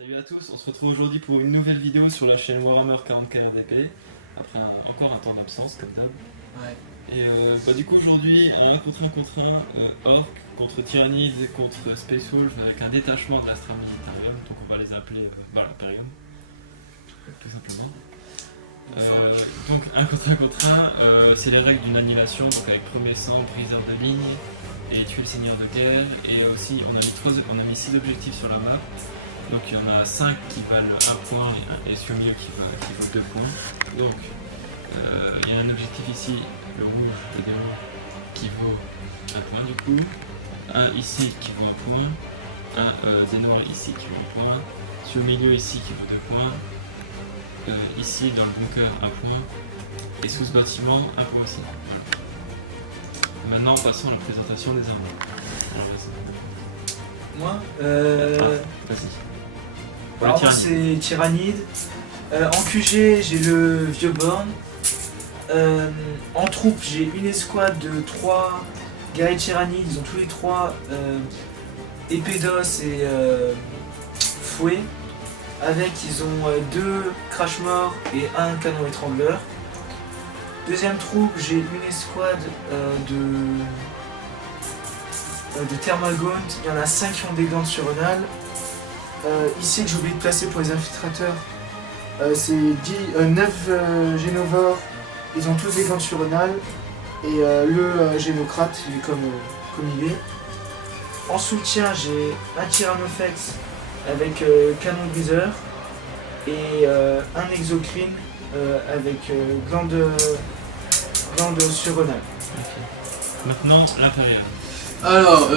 Salut à tous, on se retrouve aujourd'hui pour une nouvelle vidéo sur la chaîne Warhammer 40K RDP, après encore un temps d'absence comme d'hab. Ouais. Et du coup aujourd'hui, en 1 contre 1, Orc contre Tyrannide contre Space Wolf avec un détachement de l'Astra Militarium, donc on va les appeler l'Imperium, tout simplement. Donc 1 contre 1, c'est les règles d'une annihilation, donc avec premier sang, briseur de ligne et tuer le seigneur de guerre, et aussi on a mis 6 objectifs sur la map. Donc il y en a 5 qui valent 1 point et celui au milieu qui vaut 2 points. Donc il y a un objectif ici, le rouge également, qui vaut 1 point du coup. Un ici qui vaut 1 point. Un des noirs ici qui vaut 1 point. Celui au milieu ici qui vaut 2 points. Ici dans le bunker 1 point. Et sous ce bâtiment 1 point aussi. Voilà. Maintenant passons à la présentation des armes. Moi Vas-y. Alors moi c'est Tyrannide. En QG j'ai le vieux Born. En troupe j'ai une escouade de 3 guerriers Tyrannides. Ils ont tous les 3 épée d'os et fouet. Avec ils ont 2 crash morts et 1 canon étrangleur. Deuxième troupe j'ai une escouade de Thermagaunt. Il y en a 5 qui ont des glandes surrénales. Ici que j'ai oublié de placer pour les infiltrateurs, c'est 9 génovores, ils ont tous des glandes surrénales, et le génocrate il est comme il est. En soutien j'ai un Tyrannophex avec canon briseur et un exocrine avec glande surrénale. Okay. Maintenant l'Imperial. Alors,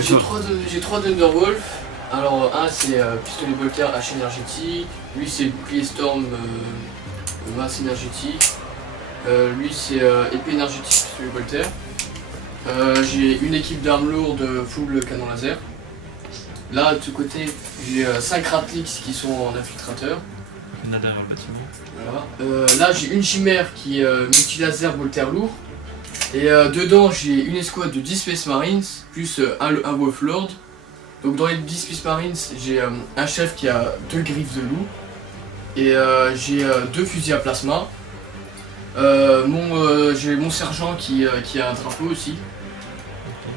j'ai 3 Thunderwolf. Alors, un c'est pistolet Voltaire H énergétique, lui c'est bouclier Storm masse énergétique, lui c'est épée énergétique pistolet Voltaire. J'ai une équipe d'armes lourdes full canon laser. Là de ce côté j'ai 5 Ratlix qui sont en infiltrateur. On a derrière le bâtiment. Voilà. Là j'ai une chimère qui est multi-laser Voltaire lourd. Et dedans j'ai une escouade de 10 Space Marines plus un Wolf Lord. Donc dans les 10 Space Marines j'ai un chef qui a 2 griffes de loup. Et j'ai 2 fusils à plasma. J'ai mon sergent qui a un drapeau aussi.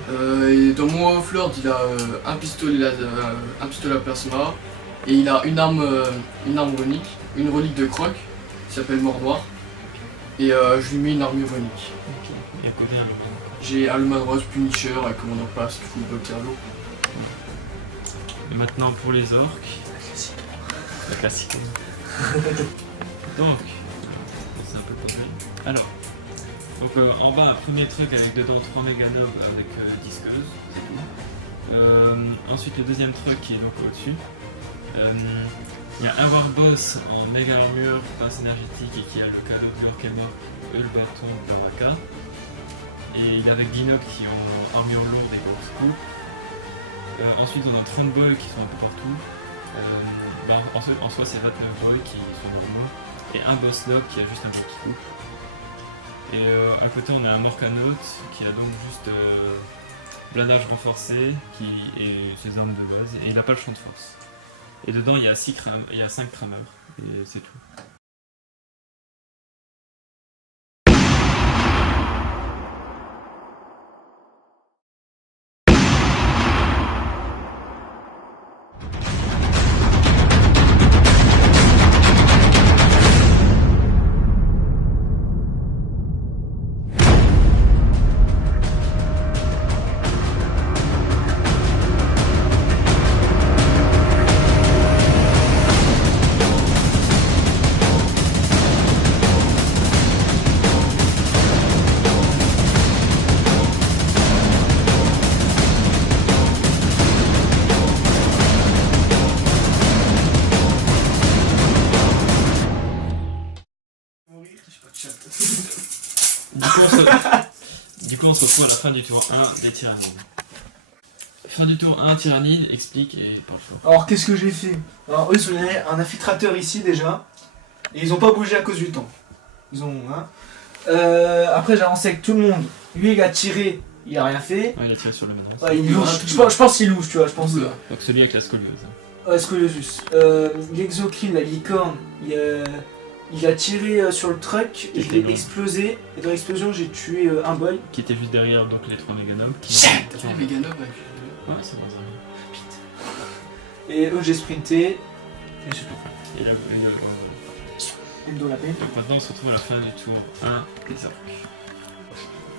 Et dans mon Wolf Lord il a un pistolet à plasma. Et il a une arme runique, une relique de Croc qui s'appelle Mort Noir. Et je lui mets une armure runique. Et à côté un logo. J'ai Alman Rose Punisher avec Commandant Pass qui fout le Voltaire lourd. Et maintenant pour les orques. La classique. Donc, c'est un peu posé. Alors, en bas, un premier truc avec dedans 3 méganobs avec disqueuse, c'est tout. Ensuite, le deuxième truc qui est donc au-dessus. Il y a un Warboss en méga armure, passe énergétique et qui a le cadeau de l'Orchammer et le bâton de Baraka. Et il est avec Ginoc qui ont armure lourde et grosses coupes. Ensuite on a 30 boys qui sont un peu partout. En soi c'est 29 boys qui sont normaux. Et un boss nob qui a juste un petit coup. Et à côté on a un Morkanaut qui a donc juste blindage renforcé et ses armes de base. Et il n'a pas le champ de force. Et dedans il y a 5 crameurs. Et c'est tout. Du coup, on se retrouve à la fin du tour 1 des Tyrannides. Fin du tour 1, Tyrannide, explique et parle fort. Alors qu'est-ce que j'ai fait? Alors eux ils ont un infiltrateur ici déjà. Et ils ont pas bougé à cause du temps. Ils ont. Après j'ai avancé avec tout le monde. Lui il a tiré, il a rien fait. Ah, il a tiré sur le menace. Ouais, il louche. Je pense qu'il louche, tu vois, je pense. Donc celui avec la scolieuse. Scoliosus. L'exocrine, la licorne, il a tiré sur le truck, et je l'ai énorme. explosé, et dans l'explosion j'ai tué un boy. Qui était juste derrière donc les 3 méganobs. T'as fait les Meganob avec Ouais, c'est bon, ça. Et eux j'ai sprinté, Et je sais pas. Et là, et dans la peine. donc maintenant on se retrouve à la fin du tour 1 des orques.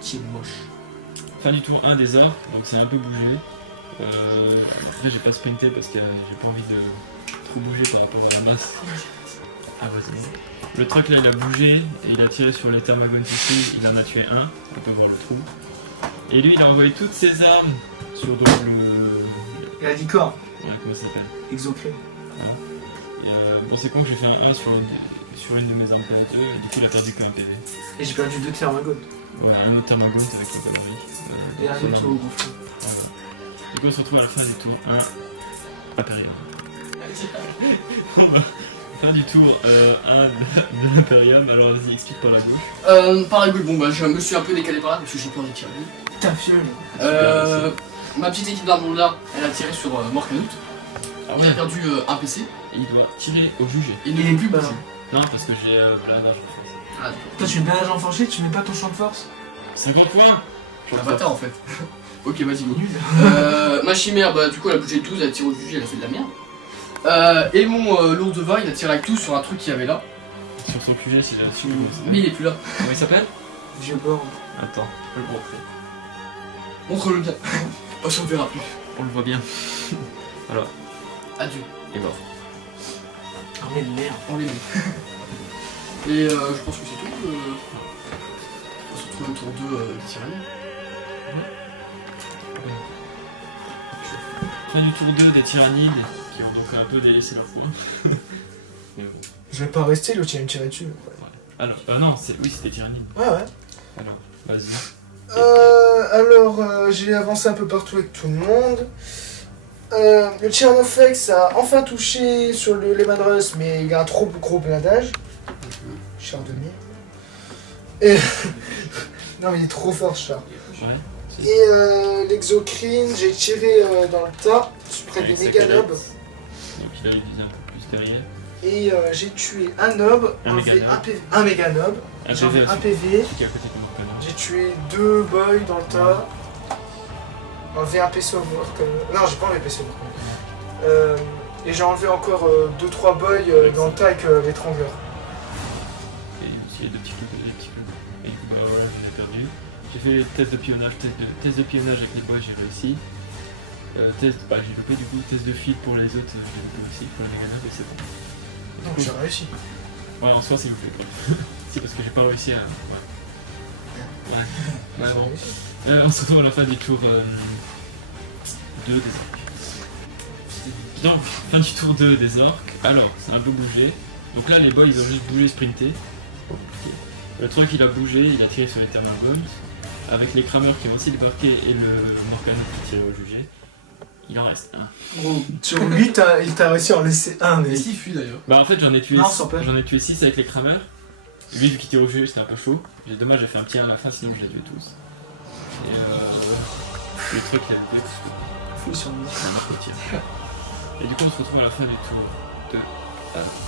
Qui est moche. Fin du tour 1 des orques, donc c'est un peu bougé. Là j'ai pas sprinté parce que j'ai pas envie de trop bouger par rapport à la masse. Ah vas-y. Le truck là il a bougé et il a tiré sur les thermagons ici, il en a tué un, on peut voir le trou. Et lui il a envoyé toutes ses armes sur donc le... Et la licorne, Ouais, comment ça s'appelle. exocrine. Et bon c'est con que j'ai fait un 1 sur une de mes armes PA2 et du coup il a perdu qu'un PV. Et j'ai perdu 2 thermagones. Voilà, un autre thermagon avec la connerie. Et un autre au gonflement. Voilà. Du coup on se retrouve à la fin du tour 1. Imperium. Fin du tour 1 de l'Imperium, alors vas-y explique par la gauche. Par la gauche, bon bah je me suis un peu décalé par là parce que j'ai peur des tirs. Putain, fiole. Ma petite équipe d'armes là, elle a tiré sur Morkanout. Ah Il a perdu un PC. Et il doit tirer au jugé. Il ne Il est peut plus plus bas. bouger. Non parce que j'ai bladage en fait. Ah d'accord. Toi tu mets bien l'agent enfoncé, tu mets pas ton champ de force. 50 points. Je suis un bâtard en fait. Ok, vas-y, go. Nul. Ma chimère, bah du coup elle a bougé 12, elle a tiré au jugé, elle a fait de la merde. Et mon lourd de vin, il a tiré avec tout sur un truc qu'il y avait là. Sur son QG si j'ai su comment ça Mais il est plus là. Comment il s'appelle? Vieux borne. Attends, je peux le montrer. Montre-le bien. Oh, on ne verra plus. On le voit bien. Alors, Adieu. il est mort. Armée de merde. On les met. Et je pense que c'est tout. On se retrouve au tour 2 de tyrannie. Fin du tour 2 des tyrannides qui ont donc un peu délaissé leur foi. Mais bon. Je vais pas rester, l'autre il va me tirer dessus. Alors, non, oui c'était tyrannides. Ouais, ouais. Alors, vas-y. J'ai avancé un peu partout avec tout le monde. Le Tyrannofex a enfin touché sur le Lehman Russ, mais il a un trop gros blindage. Char de mire. Et... non, mais il est trop fort, ce char. Ouais. Et l'exocrine, j'ai tiré dans le tas, près des Avec sa méganobs. calette. Donc il a utilisé un peu plus derrière. Et j'ai tué un nob, Un enlevé méganob. un méganob, Un j'ai enlevé PV un aussi. PV, Qui est à côté de mon canon. j'ai tué 2 boys dans le tas, enlevé un PC au mort. Non, j'ai pas enlevé PC au mort. Et j'ai enlevé encore 2-3 boys dans le tas avec l'étrangleur. Et aussi les deux petits cubes, les petits cubes. Et du coup, bah voilà, je les ai perdus. J'ai fait test de pionnage, test de pionnage avec les bois, j'ai réussi. J'ai loupé du coup, test de fil pour les autres, j'ai loupé aussi, pour la méganab et c'est bon. Donc j'ai réussi. Ouais, en soi, c'est loupé quoi. C'est parce que j'ai pas réussi à. Ouais. Ouais, J'ai bon. réussi. On se retrouve à la fin du tour 2 des orques. Donc, fin du tour 2 des orques. Alors, ça a un peu bougé. Donc là, les boys ils ont juste bougé, sprinté. Le truc il a bougé, il a tiré sur les thermagons. Avec les crameurs qui ont aussi débarqué et le Morkanout qui a tiré au jugé. Il en reste un. Gros, sur 8, il t'a réussi à en laisser un, mais. Est-ce qu'il fuit d'ailleurs? Bah en fait j'en ai tué Non, sans peur. 6 avec les crameurs. Et lui vu qu'il tire au jugé c'était un peu chaud. J'ai dommage j'ai fait un petit 1 à la fin sinon je les tué tous. Et le truc il a loupé parce que Fouille sur lui. c'est un autre tir. Et du coup on se retrouve à la fin du tour de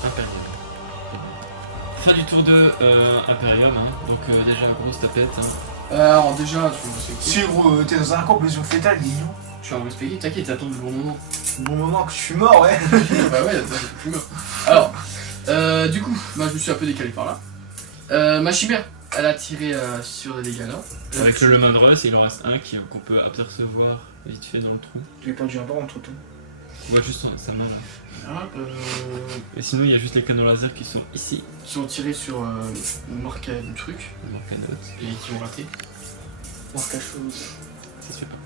Imperium. Fin du tour de Imperium, hein. Donc déjà grosse tapette. Hein. Alors déjà, tu vas me respecter. Si gros, t'es dans un complétion fétale, Guillaume. Tu vas me respecter, t'inquiète, t'attends le bon moment. Bon moment que je suis mort, ouais. Bah ouais, attends, tu meurs. Alors, du coup, bah, je me suis un peu décalé par là. Ma chimère, elle a tiré sur des dégâts là. Avec le Lehman Russ, il en reste un qu'on peut apercevoir vite fait dans le trou. J'ai perdu un bord entre temps. On voit juste sa main. Voilà, Et sinon il y a juste les canons laser qui sont ici. qui ont tiré sur le marquage du truc Le Morkanout. et qui ont raté. Marque à chose. Ça se fait pas.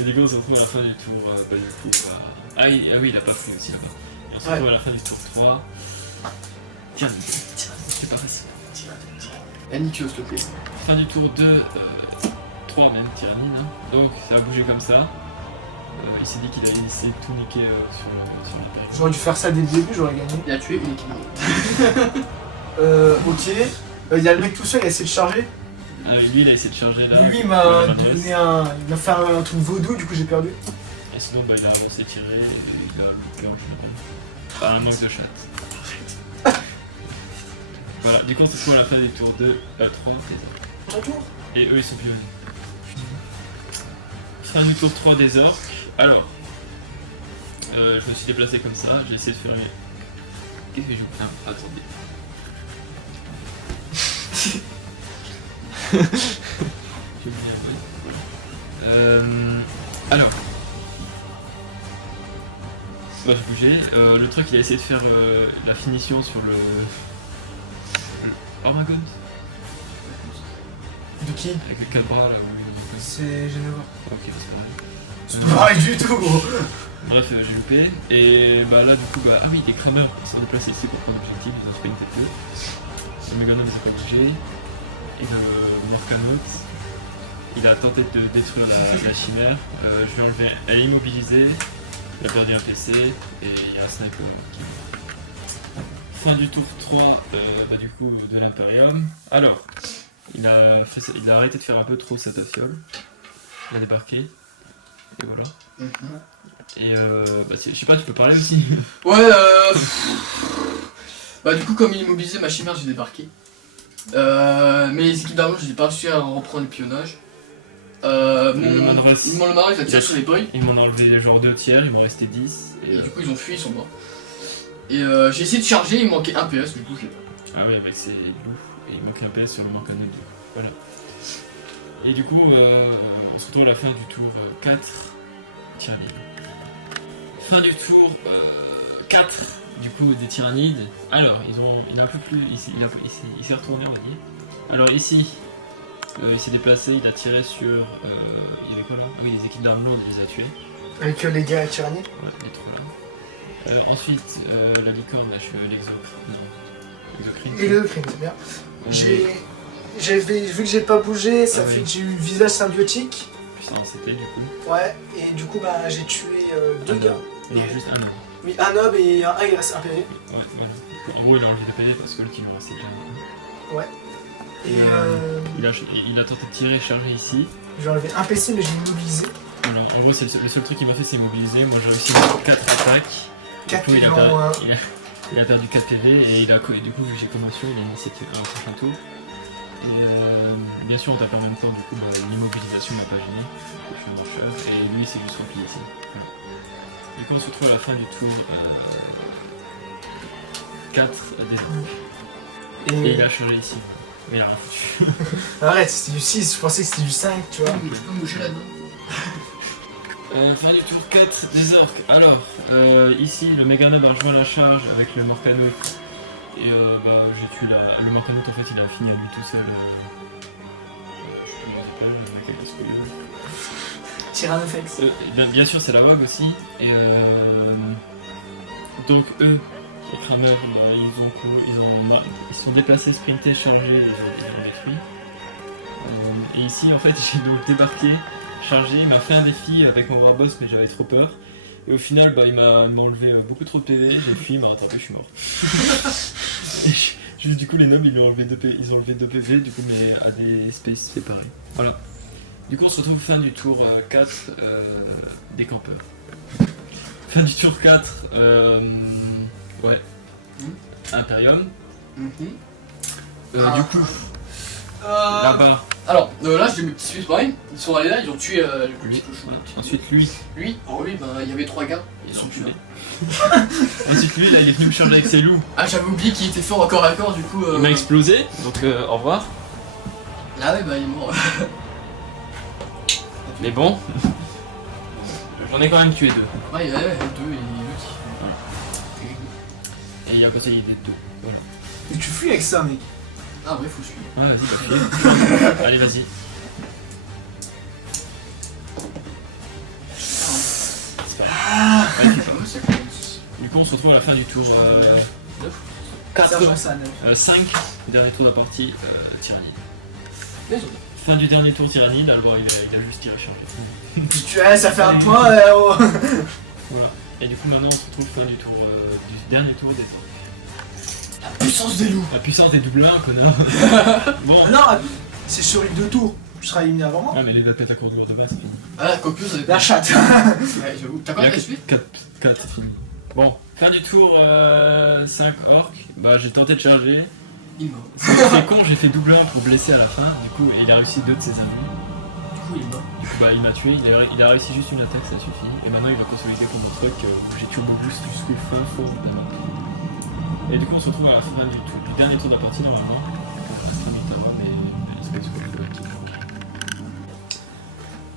Et du coup on se retrouve à la fin du tour. Du coup, ah oui il a pas fait aussi là-bas. Et on se retrouve à la fin du tour 3. Tiens, c'est pas facile. Annikyo, s'il te plaît. Fin du tour 2, 3 même, tyrannide. Hein. Donc ça a bougé comme ça. Il s'est dit qu'il allait essayer de tout niquer sur la période. J'aurais dû faire ça dès le début, j'aurais gagné. Il a tué une équipe. Ok. Il y a le mec tout seul, il a essayé de charger. Lui il a essayé de charger là. Lui, il le m'a Lehman Russ. donné un. Il m'a fait un truc vaudou, du coup j'ai perdu. Et sinon, bah, il a avancé tiré et il a loupé en général. Pas un manque de chatte. Voilà, du coup, on se retrouve à la fin du tour 2, à 3. Ton tour. Et eux, ils sont pionniers. Fin du tour 3 des orques. Alors, je me suis déplacé comme ça, j'ai essayé de faire les... Qu'est-ce que je joue? Ah, attendez. J'ai oublié alors. Bah, je bougeais. Le truc, il a essayé de faire la finition sur le Armagon. De qui? Avec quel bras là? C'est Genova. Ok, c'est pas mal. C'est pas pareil du tout, gros. Bref, j'ai loupé. Et bah là, du coup, bah. Ah oui, des crémeurs. Ils sont déplacés ici pour prendre l'objectif. Ils ont fait une tête bleue. Le Meganom s'est pas bougé. Et le Morkanote, il a tenté de détruire la chimère. Je lui ai enlevé. Elle est immobilisée. Il a perdu un PC. Et il y a un sniper qui est mort. Fin du tour 3 bah, du coup de l'Imperium. Alors, il a arrêté de faire un peu trop sa fiole. Il a débarqué. Et voilà. Et bah, je sais pas, tu peux parler aussi. Ouais, bah du coup, comme il est immobilisé, ma chimère, j'ai débarqué. Mais les équipes d'armes, je n'ai pas réussi à reprendre le pionnage. Le Manros, il a tiré sur les boys. ils m'en ont enlevé genre 2 tiers, il m'en restait 10. Et du coup, ils ont fui, ils sont morts. Et j'ai essayé de charger, il manquait un PS, du coup, je l'ai pas. Ah ouais, mec, c'est lourd. Et il manquait un PS sur le Morkanote. Voilà. Et du coup, on se retrouve à la fin du tour 4. Tyrannides. Fin du tour 4 du coup des Tyrannides. Alors, il a un peu plus. Il s'est retourné, on va dire. Alors ici, il s'est déplacé, il a tiré sur. Il y avait quoi là? Ah oui, les équipes d'armes lourdes, il les a tués. Avec les gars tyrannides. Ouais, les trois là. Ensuite, la licorne, là, je suis l'exocrine. L'exocrine, c'est bien. Vu que j'ai pas bougé, ça fait que j'ai eu le visage symbiotique. Puissance c'était du coup. Ouais, et du coup, bah, j'ai tué 2 gars. Non, juste un homme. Oui, un nob et un il reste un PV. Ouais, voilà. En gros, il a enlevé le PD parce que l'autre il me restait déjà un. Ouais. Et il a tenté de tirer, charger ici. j'ai enlevé un PC, mais j'ai immobilisé. Voilà, en gros, c'est le seul truc qu'il m'a fait, c'est immobiliser. Moi, j'ai réussi à faire 4 attaques. 4 Du coup, PV en moins. il a perdu 4 PV et du coup, vu que j'ai commotion, il a initié un prochain tour. Et bien sûr, on tape en même temps, du coup, bah, l'immobilisation m'a pas gêné. Je suis un marcheur et lui, c'est juste rempli ici. Voilà. Et quand on se retrouve à la fin du tour 4 des orques. Et il a changé ici. Mais il a rien foutu. Arrête, c'était du 6, je pensais que c'était du 5, tu vois. Je peux me moucher là-dedans. Fin du tour 4 des orques. Alors, ici, le Meganab a rejoint la charge avec le Morkanote. Et bah, j'ai tué le Morkanote, en fait, il a fini à lui tout seul. Je sais pas, le mec avec un spoiler. Tyrannofex. Bien sûr, c'est la vague aussi. Et donc, eux, les crameurs, ils sont déplacés, sprintés, chargés, ils ont détruit. Et ici, en fait, j'ai donc débarqué, chargé, il m'a fait un défi avec mon bras boss, mais j'avais trop peur. Et au final, bah, il m'a enlevé beaucoup trop de PV, j'ai fui, il m'a rattrapé, je suis mort. Juste du coup, les nobles, ils ont enlevé 2 PV, du coup, mais à des spaces séparés. Voilà. Du coup, on se retrouve fin du tour 4 des campeurs. Fin du tour 4, ouais. Imperium. Du coup, là-bas. Alors, là, j'ai mes petits suisses pareil. Ils sont allés là, ils ont tué le Lui. petit cochon. Ensuite, lui. Lui, ben, il y avait 3 gars, ils sont plus là. Ensuite, lui, là, il est venu me charger avec ses loups. Ah, j'avais oublié qu'il était fort au corps à corps, du coup. Il m'a explosé, donc au revoir. Ah ouais, bah il est mort. Mais bon, j'en ai quand même tué 2. Ouais, 2 et l'autre. Et il y a à côté, il y a des 2. Voilà. Mais tu fuis avec ça, mec. Ah ouais, faut suivre. Ouais, vas-y, bah, allez, vas-y. Du coup, on se retrouve à la fin du tour 4, 5, dernier tour de la partie, Tyrannide. Fin du dernier tour Tyrannide, alors il a juste tiré chargé. Ça fait un point. Voilà. Et du coup, maintenant, on se retrouve fin du tour du dernier tour des orques. La puissance des loups. La puissance des double 1, connard. Bon. Non, c'est sur les 2 tours. Tu seras éliminé avant moi. Ah, mais les attaques à courte de base, c'est fini. Ah, quoique ça dépend. La chatte. Ouais, j'avoue. T'as quoi de HP 4, c'est fini. Bon, fin du tour 5 orques. Bah, j'ai tenté de charger. Il est mort. C'est con, j'ai fait double 1 pour blesser à la fin. Du coup, il a réussi 2 de ses ennemis. Du coup, il est mort. Du coup, bah, il m'a tué. Il a réussi juste une attaque, ça suffit. Et maintenant, il va consolider pour mon truc où j'ai turbo boost jusqu'au fin fond de la map. Et du coup, on se retrouve à la fin du dernier tour de la partie normalement. Pour Astramitarum et Space Wolf qui vont.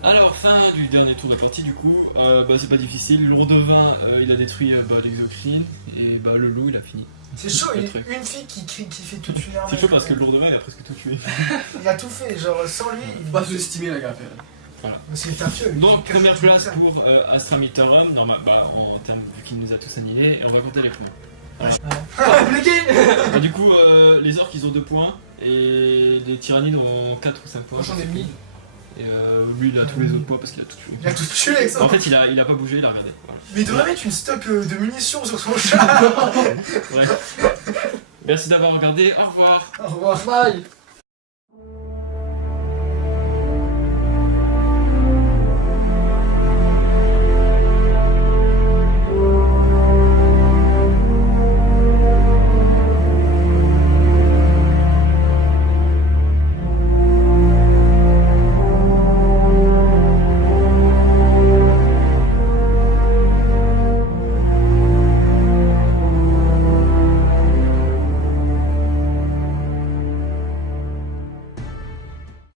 Alors, fin du dernier tour de partie, du coup, bah, c'est pas difficile. Lourdevin, il a détruit l'exocrine. Et bah, le loup, il a fini. C'est chaud, Le une truc. fille qui crie, qui fait toute une armée. C'est chaud parce que le Lourdevin, il a presque tout tué. Il a tout fait, genre sans lui, Faut pas sous-estimer la grapple. c'est un fieu. Donc, première place pour Astramitarum. Normal, bah, en termes, vu qu'il nous a tous annihilés. Et on va compter les points. Compliqué. Bah, du coup, les orques, ils ont 2 points. Et les tyrannides ont 4 ou 5 points. Moi j'en ai mis. Et lui, il a tous les autres points parce qu'il a tout tué. Il a tout tué avec ça. En fait, il a pas bougé, il a regardé. Voilà. Mais il devrait mettre une stock de munitions sur son chat. Bref. Merci d'avoir regardé, au revoir. Au revoir. Bye.